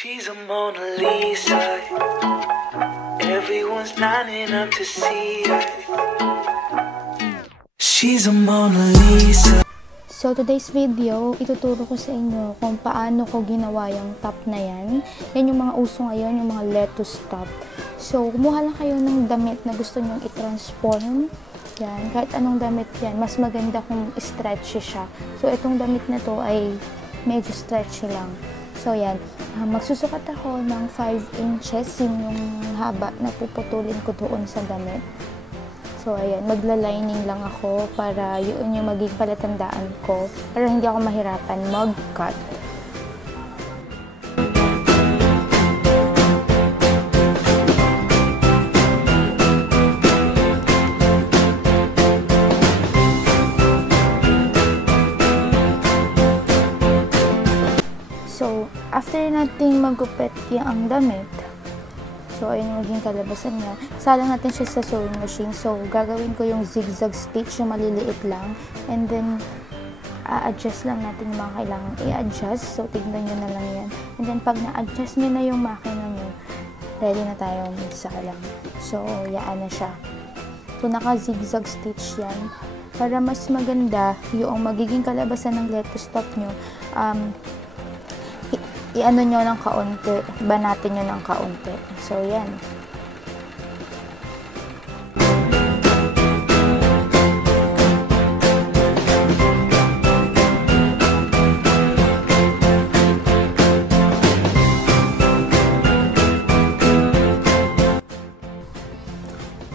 She's a Mona Lisa. Everyone's lining up to see her. She's a Mona Lisa. So, today's video, ituturo ko sa inyo kung paano ko ginawa yung top na yan. Yan yung mga uso ngayon, yung mga lettuce top. So, kumuha lang kayo ng damit na gusto nyong i-transform. Yan, kahit anong damit yan, mas maganda kung stretchy siya. So, itong damit na to ay medyo stretchy lang. So, yan. Magsusukat ako ng 5 inches, yung haba na puputulin ko doon sa damit. So, ayan, magla-lining lang ako para yun yung maging palatandaan ko para hindi ako mahirapan mag-cut. So, after natin magupit yung damit, so, ayun yung maging kalabasan niya. Salang natin siya sa sewing machine. So, gagawin ko yung zigzag stitch, yung maliliit lang. And then, a-adjust lang natin yung mga kailangan i-adjust. So, tignan nyo na lang yan. And then, pag na-adjust nyo na yung makina nyo, ready na tayo magsalang. So, yaan na siya. So, naka-zigzag stitch yan. Para mas maganda yung magiging kalabasan ng lettuce top nyo, i-ano nyo ng kaunti, banatin nyo ng kaunti. So, yan.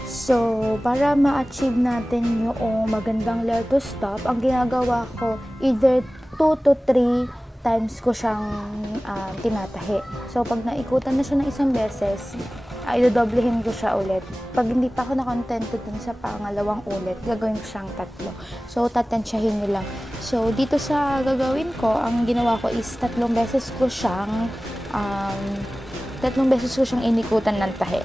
So, para ma-achieve natin yung magandang lettuce top, ang ginagawa ko, either 2 to 3 times ko siyang tinatahi. So, pag naikutan na siya ng isang beses, idodoblehin ko siya ulit. Pag hindi pa ako na-contento dun sa pangalawang ulit, gagawin ko siyang 3. So, tatansyahin nyo lang. So, dito sa gagawin ko, ang ginawa ko is 3 beses ko siyang inikutan ng tahi.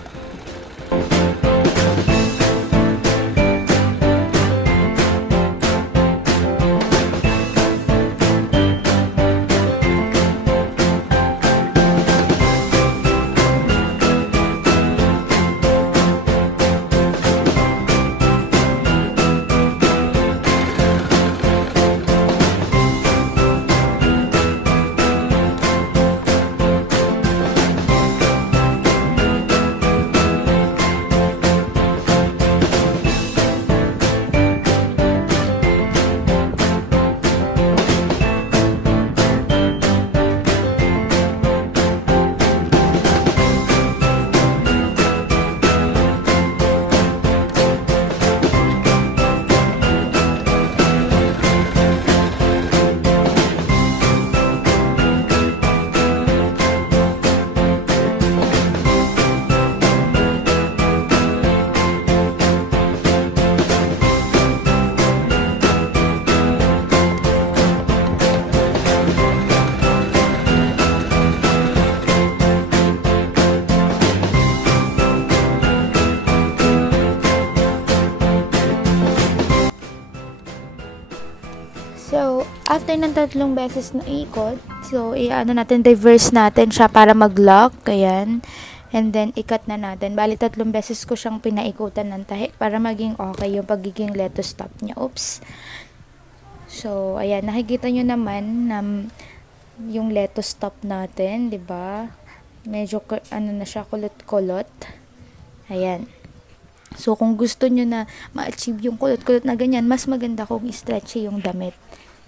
So, after ng 3 beses na ikot, so, reverse natin siya para mag-lock, ayan. And then, ikat na natin. Bali, 3 beses ko siyang pinaikutan ng tahi para maging okay yung pagiging lettuce top niya. Oops. So, ayan, nakikita nyo naman na yung lettuce top natin, di ba? Medyo, na siya, kulot-kulot. Ayan. So, kung gusto nyo na ma-achieve yung kulot-kulot na ganyan, mas maganda kung i-stretchy yung damit.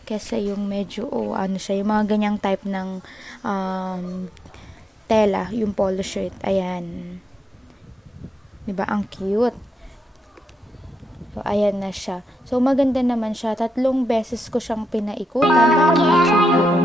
Kesa yung medyo, yung mga ganyang type ng tela, yung polo shirt. Ayan. Diba? Ang cute. So, ayan na siya. So, maganda naman siya. 3 beses ko siyang pinaikutan para ma-achieve yung